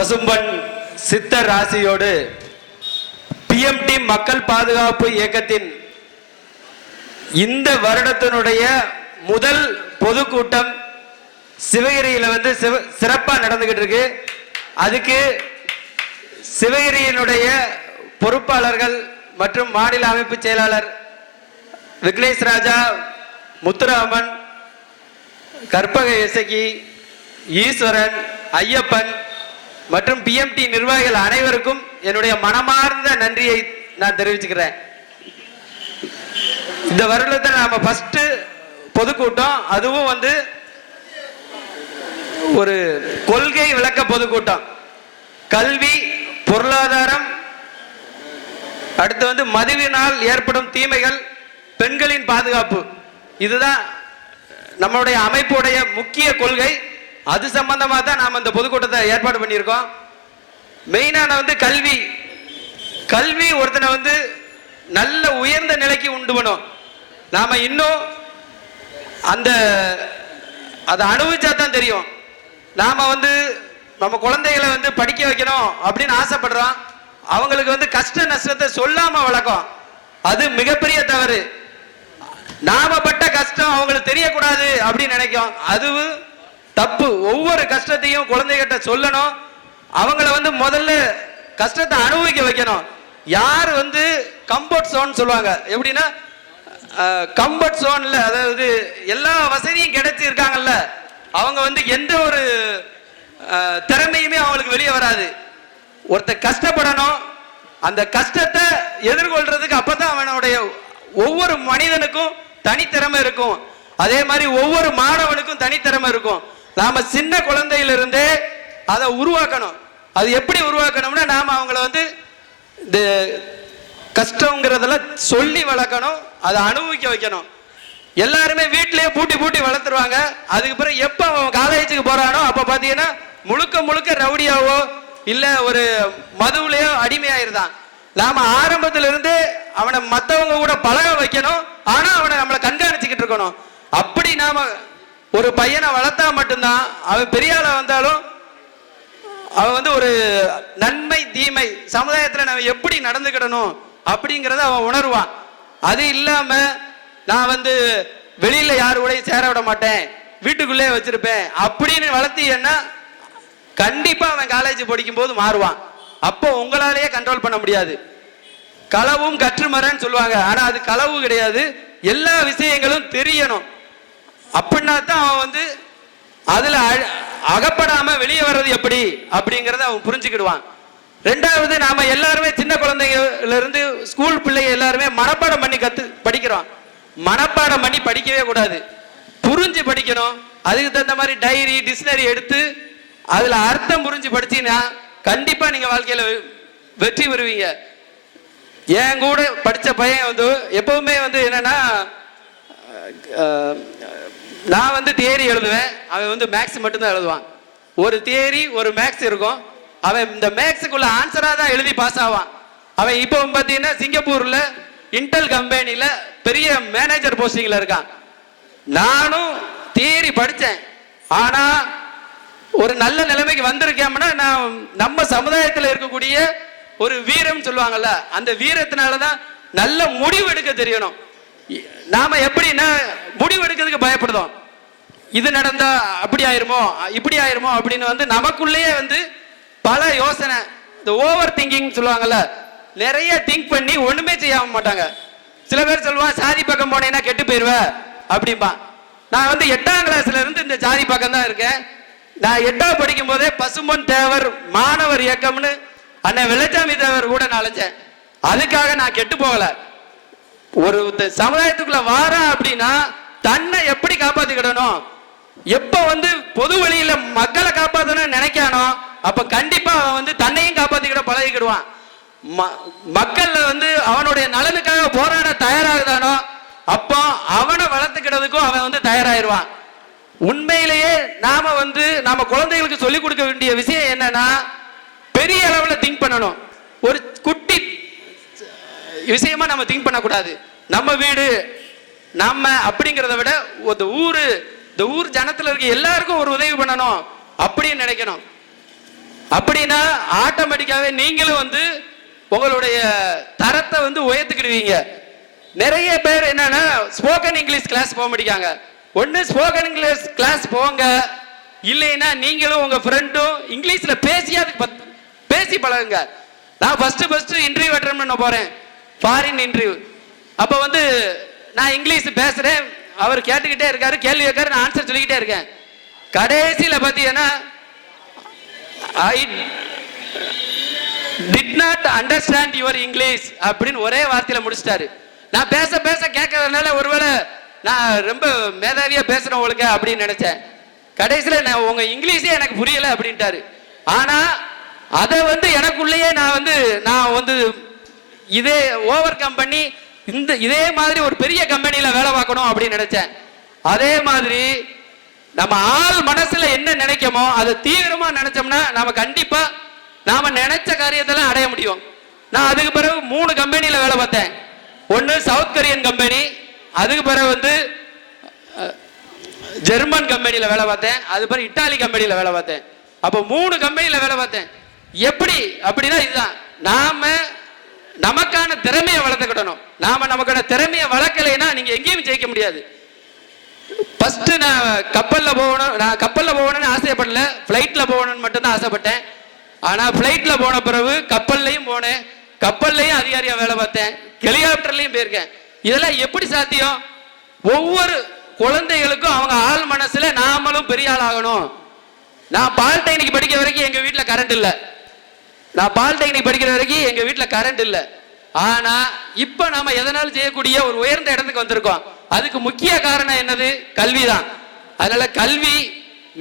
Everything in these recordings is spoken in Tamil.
பசும்பன் சித்தர் ராசியோடு பிஎம்டி மக்கள் பாதுகாப்பு இயக்கத்தின் இந்த வருடத்தினுடைய முதல் பொதுக்கூட்டம் சிவகிரியில வந்து சிவ- சிறப்பா நடந்துகிட்டு இருக்கு. அதுக்கு சிவகிரியினுடைய பொறுப்பாளர்கள் மற்றும் மாநில அமைப்பு செயலாளர் விக்னேஷ் ராஜா முத்துராமன் கற்பக இசக்கி ஈஸ்வரன் ஐயப்பன் மற்றும் பிஎம்டி நிர்வாகிகள் அனைவருக்கும் என்னுடைய மனமார்ந்த நன்றியை நான் தெரிவிச்சுக்கிறேன். இந்த வருடத்தில் நாம ஃபர்ஸ்ட் பொதுக்கூட்டம் அதுவும் வந்து ஒரு கொள்கை விளக்க பொதுக்கூட்டம். கல்வி பொருளாதாரம் அடுத்து வந்து மதுவினால் ஏற்படும் தீமைகள் பெண்களின் பாதுகாப்பு. இதுதான் நம்மளுடைய அமைப்புடைய முக்கிய கொள்கை. அது சம்பந்தமாக தான் நாம் இந்த பொதுக்கூட்டத்தை ஏற்பாடு பண்ணியிருக்கோம். மெயினான வந்து கல்வி. கல்வி ஒருத்தனை வந்து நல்ல உயர்ந்த நிலைக்கு உண்டு பண்ணும். நாம் இன்னும் அந்த அதை அனுபவிச்சா தான் தெரியும். நாம் வந்து நம்ம குழந்தைகளை வந்து படிக்க வைக்கணும் அப்படின்னு ஆசைப்படுறோம். அவங்களுக்கு வந்து கஷ்ட நஷ்டத்தை சொல்லாமல் வளர்க்கும். அது மிகப்பெரிய தவறு. நாம பட்ட கஷ்டம் அவங்களுக்கு தெரியக்கூடாது அப்படின்னு நினைக்கும். அதுவும் தப்பு. ஒவ்வொரு கஷ்டத்தையும் குழந்தைகிட்ட சொல்லணும். அவங்கள வந்து முதல்ல கஷ்டத்தை அனுபவிக்க வைக்கணும். யார் வந்து கம்ஃபர்ட் சோன் சொல்லுவாங்க. எப்படின்னா கம்ஃபர்ட் சோன்ல அதாவது எல்லா வசதியும் கிடைச்சி இருக்காங்கல்ல. அவங்க வந்து எந்த ஒரு திறமையுமே அவங்களுக்கு வெளியே வராது. ஒருத்தர் கஷ்டப்படணும். அந்த கஷ்டத்தை எதிர்கொள்றதுக்கு அப்பதான் அவனுடைய ஒவ்வொரு மனிதனுக்கும் தனித்திறமை இருக்கும். அதே மாதிரி ஒவ்வொரு மாணவனுக்கும் தனித்திறமை இருக்கும். நாம சின்ன குழந்தையிலிருந்தே அதை உருவாக்கணும். அது எப்படி உருவாக்கணும்னா நாம அவங்கள வந்து இந்த கஷ்டங்கிறதெல்லாம் சொல்லி வளர்க்கணும் அதை அனுபவிக்க வைக்கணும். எல்லாருமே வீட்டிலேயே பூட்டி பூட்டி வளர்த்துருவாங்க. அதுக்கு பிறகு எப்போ அவன் காலேஜுக்கு போறானோ அப்போ பார்த்தீங்கன்னா முழுக்க முழுக்க ரவுடியாவோ இல்லை ஒரு மதுவுலையோ அடிமையாயிருந்தான். நாம ஆரம்பத்திலிருந்து அவனை மற்றவங்க கூட பழக வைக்கணும். ஆனால் அவனை நம்மளை கண்காணிச்சுக்கிட்டு இருக்கணும். அப்படி நாம ஒரு பையனை வளர்த்தா மட்டும்தான் அவன் பெரிய வந்தாலும் அவன் வந்து ஒரு நன்மை தீமை சமுதாயத்தில் நம்ம எப்படி நடந்துக்கிடணும் அப்படிங்கிறத அவன் உணர்வான். அது இல்லாம நான் வந்து வெளியில யாரு கூடயும் சேர விட மாட்டேன் வீட்டுக்குள்ளே வச்சிருப்பேன் அப்படின்னு வளர்த்தீங்கன்னா கண்டிப்பா அவன் காலேஜ் படிக்கும் போது மாறுவான். அப்போ உங்களாலேயே கண்ட்ரோல் பண்ண முடியாது. களவும் கற்றுமரன்னு சொல்லுவாங்க. ஆனா அது களவு கிடையாது. எல்லா விஷயங்களும் தெரியணும். அப்படின்னா தான் அவன் வந்து அதுல அழ- அகப்படாம வெளியே வர்றது எப்படி? அப்படிங்கறத அவன் புரிஞ்சுக்கிடுவான். ரெண்டாவது நாம எல்லாருமே சின்ன குழந்தைங்கள்ல இருந்து ஸ்கூல் பிள்ளைங்க எல்லாருமே மனப்பாடம் பண்ணி கத்து படிக்கிறோம். மனப்பாடம் பண்ணி படிக்கவே கூடாது. புரிஞ்சு படிக்கணும். அதுக்கு தகுந்த மாதிரி டைரி டிக்ஷனரி எடுத்து அதுல அர்த்தம் புரிஞ்சு படிச்சீங்கன்னா கண்டிப்பா நீங்க வாழ்க்கையில வெ- வெற்றி பெறுவீங்க. என் கூட படிச்ச பையன் வந்து எப்பவுமே வந்து என்னன்னா நான் வந்து தியரி எழுதுவேன். அவன் வந்து மேக்ஸ் மட்டும்தான் எழுதுவான். ஒரு தியரி ஒரு மேக்ஸ் இருக்கும். அவன் இந்த மேக்ஸுக்குள்ள ஆன்சராக தான் எழுதி பாஸ் ஆவான். அவன் இப்போ பார்த்தீங்கன்னா சிங்கப்பூரில் இன்டெல் கம்பெனியில் பெரிய மேனேஜர் போஸ்டிங்கில் இருக்கான். நானும் தியரி படித்தேன் ஆனால் ஒரு நல்ல நிலைமைக்கு வந்திருக்கேன்னா நான் நம்ம சமுதாயத்தில் இருக்கக்கூடிய ஒரு வீரம் சொல்லுவாங்கல்ல அந்த வீரத்தினால தான் நல்ல முடிவு எடுக்க தெரியணும். நாம எப்படின்னா முடிவு எடுக்கிறதுக்கு பயப்படுதோம். இது நடந்தா அப்படி ஆயிருமோ? இப்படி ஆயிருமோ? அப்படின்னு வந்து நமக்குள்ளேயே வந்து பல யோசனை. இந்த ஓவர் திங்கிங் சொல்லுவாங்கல்ல நிறைய திங்க் பண்ணி ஒண்ணுமே செய்யாம மாட்டாங்க. சில பேர் சொல்லுவான் சாதி பக்கம் போனேன்னா கெட்டு போயிருவேன் அப்படிம்பா நான் வந்து எட்டாம் கிளாஸ்ல இருந்து இந்த சாதி பக்கம் தான் இருக்கேன். நான் எட்டாம் படிக்கும் போதே பசும்பொன் தேவர் மாணவர் இயக்கம்னு அண்ணன் வெள்ளச்சாமி தேவர் கூட நான் அலைஞ்சேன் அதுக்காக நான் கெட்டு போகல. ஒரு சமுதாயத்துக்குள்ள வாரேன் அப்படின்னா தன்னை எப்படி காப்பாத்திக்கிடணும்? எப்ப வந்து பொது வழியில மக்களை காப்பாத்தணும்னு நினைக்கானோ அப்ப கண்டிப்பா அவன் வந்து தன்னையும் காப்பாத்திக்கிட பழகிக்கிடுவான். ம- வந்து அவனுடைய நலனுக்காக போராட தயாராகுதானோ அப்போ அவனை வளர்த்துக்கிறதுக்கும் அவன் வந்து தயாராயிருவான். உண்மையிலேயே நாம வந்து நாம குழந்தைகளுக்கு சொல்லிக் கொடுக்க வேண்டிய விஷயம் என்னன்னா பெரிய அளவுல திங்க் பண்ணணும். ஒரு குட்டி விஷயமா நம்ம திங்க் பண்ணக்கூடாது. நம்ம வீடு நம்ம அப்படிங்கிறத விட இந்த ஊர் இந்த ஊர் ஜனத்தில் இருக்க எல்லாருக்கும் ஒரு உதவி பண்ணணும் அப்படின்னு நினைக்கணும். அப்படின்னா ஆட்டோமேட்டிக்காகவே நீங்களும் வந்து உங்களுடைய தரத்தை வந்து உயர்த்துக்கிடுவீங்க. நிறைய பேர் என்னன்னா ஸ்போக்கன் இங்கிலீஷ் கிளாஸ் போக மாட்டேங்க ஒன்று ஸ்போக்கன் இங்கிலீஷ் கிளாஸ் போங்க. இல்லைன்னா நீங்களும் உங்கள் ஃப்ரெண்டும் இங்கிலீஷில் பேசியாவது பத்- பேசி பழகுங்க. நான் ஃபஸ்ட்டு ஃபஸ்ட்டு இன்டர்வியூ அட்டன் பண்ண போகிறேன் ஃபாரின் இன்டர்வியூ அப்போ வந்து நான் இங்கிலீஷ் பேசுறேன். அவர் கேட்டுக்கிட்டே இருக்காரு கேள்வி கேட்காரு நான் ஆன்சர் சொல்லிக்கிட்டே இருக்கேன். கடைசியில் பார்த்தீங்கன்னா I did not understand your English அப்படின்னு ஒரே வார்த்தையில் முடிச்சிட்டாரு. நான் பேச பேச கேட்கறதுனால ஒருவேளை நான் ரொம்ப மேதாவியாக பேசுகிறேன் உங்களுக்கு அப்படின்னு நினச்சேன். கடைசியில் நான் உங்கள் இங்கிலீஷே எனக்கு புரியலை அப்படின்ட்டாரு. ஆனால் அதை வந்து எனக்குள்ளேயே நான் வந்து நான் வந்து இதே ஓவர் கம் பண்ணி இந்த இதே மாதிரி ஒரு பெரிய கம்பெனியில வேலை பார்க்கணும் அப்படின்னு நினைச்சேன். அதே மாதிரி நம்ம ஆள் மனசுல என்ன நினைக்கமோ அதை தீவிரமா நினைச்சோம்னா நாம கண்டிப்பா நாம நினைச்ச காரியத்தெல்லாம் அடைய முடியும். நான் அதுக்கு பிறகு மூணு கம்பெனியில வேலை பார்த்தேன். ஒன்று சவுத் கொரியன் கம்பெனி அதுக்கு பிறகு வந்து ஜெர்மன் கம்பெனியில் வேலை பார்த்தேன். அது பிறகு இட்டாலி கம்பெனியில் வேலை பார்த்தேன். அப்போ மூணு கம்பெனியில் வேலை பார்த்தேன். எப்படி? அப்படின்னா இதுதான். நாம நமக்கான திறமையை வளர்த்துக்கிடணும். நாம நமக்கான திறமையை வளர்க்கலைன்னா நீங்க எங்கேயும் ஜெயிக்க முடியாது. ஃபர்ஸ்ட் நான் கப்பல்ல போகணும் நான் கப்பல்ல போகணும்னு ஆசைப்படல. ஃப்ளைட்டில் போகணும்னு மட்டும்தான் ஆசைப்பட்டேன். ஆனா ஃப்ளைட்டில் போன பிறகு கப்பல்லையும் போனேன். கப்பல்லையும் அதிகாரியா வேலை பார்த்தேன். ஹெலிகாப்டர்லையும் போயிருக்கேன். இதெல்லாம் எப்படி சாத்தியம்? ஒவ்வொரு குழந்தைகளுக்கும் அவங்க ஆள் மனசுல நாமளும் பெரிய ஆள் ஆகணும் நான் பால்டெக்னிக் படிக்கிற வரைக்கும் எங்க வீட்டில் கரண்ட் இல்லை. நான் பாலிடெக்னிக் படிக்கிற வரைக்கும் எங்க வீட்டில் கரண்ட் இல்லை. ஆனா இப்ப நாம எதனாலும் செய்யக்கூடிய ஒரு உயர்ந்த இடத்துக்கு வந்திருக்கோம். அதுக்கு முக்கிய காரணம் என்னது? கல்வி தான் அதனால கல்வி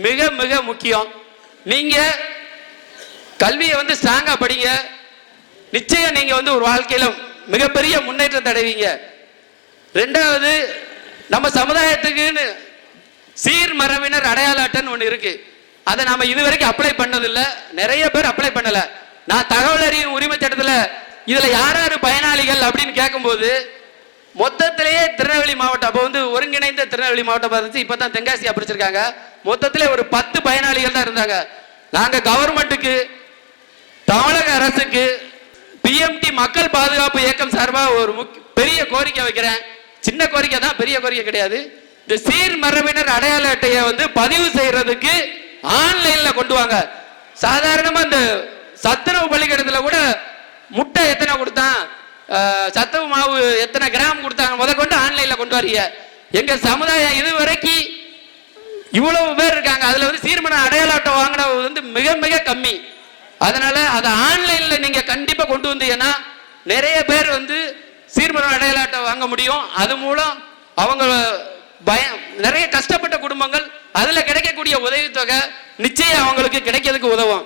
மிக மிக முக்கியம். நீங்க கல்வியை வந்து ஸ்ட்ராங்கா படிங்க. நிச்சயம் நீங்க வந்து ஒரு வாழ்க்கையில மிகப்பெரிய முன்னேற்றத்தை அடைவீங்க ரெண்டாவது நம்ம சமுதாயத்துக்குன்னு சீர்மரபினர் அடையாள அட்டைன்னு ஒன்று இருக்கு. அதை நாம இதுவரைக்கும் அப்ளை பண்ணதில்ல. நிறைய பேர் அப்ளை பண்ணலை. நான் தகவல் அறியும் உரிமை சட்டத்தில் இதில் யார் யார் பயனாளிகள் அப்படின்னு கேட்கும்போது மொத்தத்திலேயே திருநெல்வேலி மாவட்டம் அப்போ வந்து ஒருங்கிணைந்த திருநெல்வேலி மாவட்டம் இருந்துச்சு இப்போ தான் தென்காசியா பிடிச்சிருக்காங்க மொத்தத்திலே ஒரு பத்து பயனாளிகள் தான் இருந்தாங்க. நாங்கள் கவர்மெண்ட்டுக்கு தமிழக அரசுக்கு பிஎம்டி மக்கள் பாதுகாப்பு இயக்கம் சார்பாக ஒரு பெரிய கோரிக்கை வைக்கிறேன். சின்ன கோரிக்கை தான் பெரிய கோரிக்கை கிடையாது. இந்த சீர் மரபினர் அடையாள அட்டையை வந்து பதிவு செய்யறதுக்கு ஆன்லைன்ல கொண்டு வாங்க. சாதாரணமா இந்த சத்துணவு பள்ளிக்கூடத்தில் கூட முட்டை எத்தனை கொடுத்தான்? சத்துணவு மாவு எத்தனை கிராம் கொடுத்தாங்க? முத கொண்டு ஆன்லைனில் கொண்டு வரீங்க. எங்க சமுதாயம் இதுவரைக்கும் இவ்வளவு பேர் இருக்காங்க. அதில் வந்து சீர்மன அடையாள அட்டை வாங்கினது வந்து மிக மிக கம்மி. அதனால அதை ஆன்லைனில் நீங்கள் கண்டிப்பாக கொண்டு வந்தீங்கன்னா நிறைய பேர் வந்து சீர்மன அடையாள அட்டை வாங்க முடியும். அது மூலம் அவங்க பயம் நிறைய கஷ்டப்பட்ட குடும்பங்கள் அதில் கிடைக்கக்கூடிய உதவித்தொகை நிச்சயம் அவங்களுக்கு கிடைக்கிறதுக்கு உதவும்.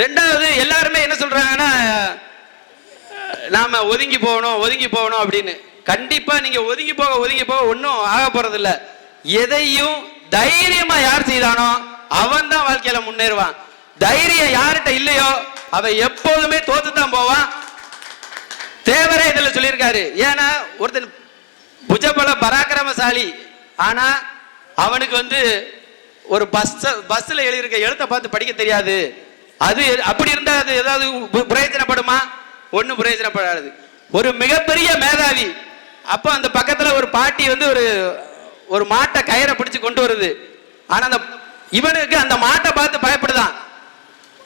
ரெண்டாவது எல்லாருமே என்ன சொல்றாங்கன்னா நாம ஒதுங்கி போகணும் ஒதுங்கி போகணும் அப்படின்னு. கண்டிப்பா நீங்க ஒதுங்கி போக ஒதுங்கி போக ஒன்றும் ஆக போறது இல்ல எதையும் தைரியமா யார் செய்தானோ அவன் தான் வாழ்க்கையில முன்னேறுவான். தைரியம் யார்கிட்ட இல்லையோ அவன் எப்போதுமே தோத்து தான் போவான். தேவரே இதுல சொல்லியிருக்காரு. ஏன்னா ஒருத்தன் புஜபல பராக்கிரமசாலி. ஆனா அவனுக்கு வந்து ஒரு பஸ் பஸ்ல எழுதியிருக்க எழுத்த பார்த்து படிக்க தெரியாது. அது அப்படி இருந்தால் அது ஏதாவது பிரயோஜனப்படுமா? ஒன்றும் பிரயோஜனப்படாது. ஒரு மிகப்பெரிய மேதாவி அப்போ அந்த பக்கத்தில் ஒரு பாட்டி வந்து ஒரு ஒரு மாட்டை கயிறை பிடிச்சி கொண்டு வருது. ஆனால் அந்த இவனுக்கு அந்த மாட்டை பார்த்து பயப்படுதான்.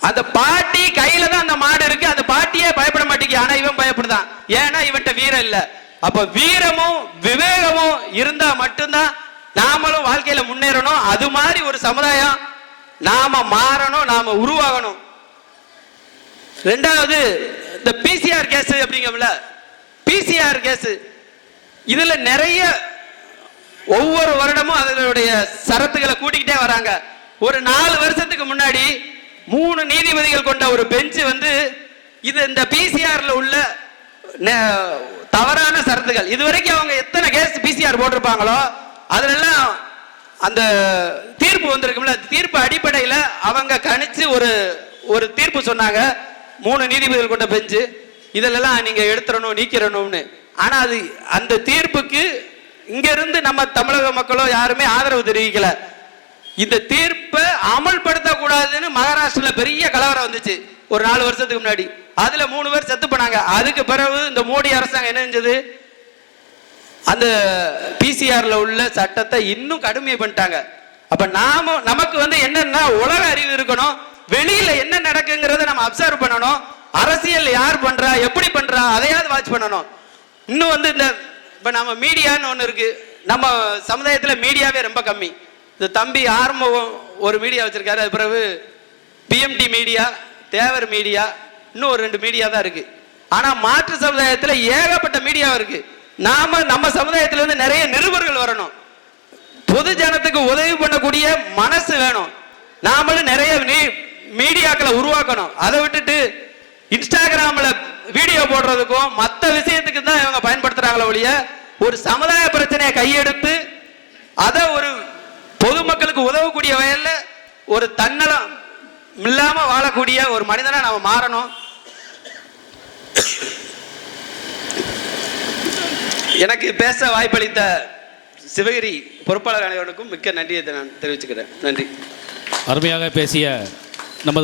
அந்த பாட்டி கையில தான் அந்த மாடு இருக்கு அந்த பாட்டியே பயப்பட மாட்டேங்குது. ஆனா இவன் பயப்படுதான். ஏன்னா இவன்கிட்ட வீரம் இல்லை. அப்ப வீரமும் விவேகமும் இருந்தா மட்டும்தான் நாமளும் வாழ்க்கையில முன்னேறணும். அது மாதிரி ஒரு சமுதாயம் நாம மாறணும் நாம உருவாகணும். ரெண்டாவது இந்த பிசிஆர் கேஸ் அப்படிங்கல பிசிஆர் கேஸ். இதுல நிறைய ஒவ்வொரு வருடமும் அதனுடைய சரத்துகளை கூட்டிக்கிட்டே வராங்க. ஒரு நாலு வருஷத்துக்கு முன்னாடி மூணு நீதிபதிகள் கொண்ட ஒரு பெஞ்சு வந்து இது இந்த பிசிஆர்ல உள்ள தவறான சரத்துகள். இதுவரைக்கும் அவங்க எத்தனை கேஸ் பிசிஆர் போட்டிருப்பாங்களோ அதுலெல்லாம் அந்த தீர்ப்பு வந்திருக்கும்ல தீர்ப்பு அடிப்படையில் அவங்க கணிச்சு ஒரு ஒரு தீர்ப்பு சொன்னாங்க. மூணு நீதிபதிகள் கொண்ட பெஞ்சு. இதிலெல்லாம் நீங்கள் எடுத்துறணும் நீக்கிறணும்னு. ஆனால் அது அந்த தீர்ப்புக்கு இங்கேருந்து நம்ம தமிழக மக்களோ யாருமே ஆதரவு தெரிவிக்கல. இந்த தீர்ப்பை அமல்படுத்தக்கூடாதுன்னு மகாராஷ்டிரில் பெரிய கலவரம் வந்துச்சு. ஒரு நாலு வருஷத்துக்கு முன்னாடி. அதில் மூணு பேர் செத்து போனாங்க. அதுக்கு பிறகு இந்த மோடி அரசாங்கம் என்ன செஞ்சது? அந்த பிசிஆர்ல உள்ள சட்டத்தை இன்னும் கடுமை பண்ணிட்டாங்க. அப்ப நாம நமக்கு வந்து என்னன்னா உலக அறிவு இருக்கணும். வெளியில என்ன நடக்குங்கிறத நம்ம அப்சர்வ் பண்ணணும். அரசியல் யார் பண்றா எப்படி பண்றா அதையாவது வாட்ச் பண்ணணும். இன்னும் வந்து இந்த இப்ப நம்ம மீடியான்னு ஒண்ணு இருக்கு. நம்ம சமுதாயத்துல மீடியாவே ரொம்ப கம்மி. இந்த தம்பி ஆரம்பம் ஒரு மீடியா வச்சிருக்காரு. அது பிறகு பிஎம்டி மீடியா தேவர் மீடியா இன்னும் ஒரு ரெண்டு மீடியா தான் இருக்கு. ஆனா மாற்று சமுதாயத்துல ஏகப்பட்ட மீடியா இருக்கு. நாம நம்ம சமுதாயத்துல இருந்து நிறைய நிருபர்கள் வரணும். பொது ஜனத்துக்கு உதவி பண்ணக்கூடிய மனசு வேணும். நாமளும் நிறைய மீடியாக்களை உருவாக்கணும். அதை விட்டுட்டு இன்ஸ்டாகிராம்ல வீடியோ போடுறதுக்கும் மற்ற விஷயத்துக்கு தான் இவங்க பயன்படுத்துறாங்களே ஒழிய ஒரு சமுதாய பிரச்சனையை கையெடுத்து அதை ஒரு பொதுமக்களுக்கு உதவக்கூடிய வகையில் ஒரு தன்னலம் இல்லாம வாழக்கூடிய ஒரு மனிதனை நாம மாறணும். எனக்கு பேச வாய்ப்பளித்த சிவகிரி பொறுப்பாளர் அனைவருக்கும் மிக்க நன்றியை நான் தெரிவிச்சுக்கிறேன். நன்றி. அருமையாக பேசிய நமது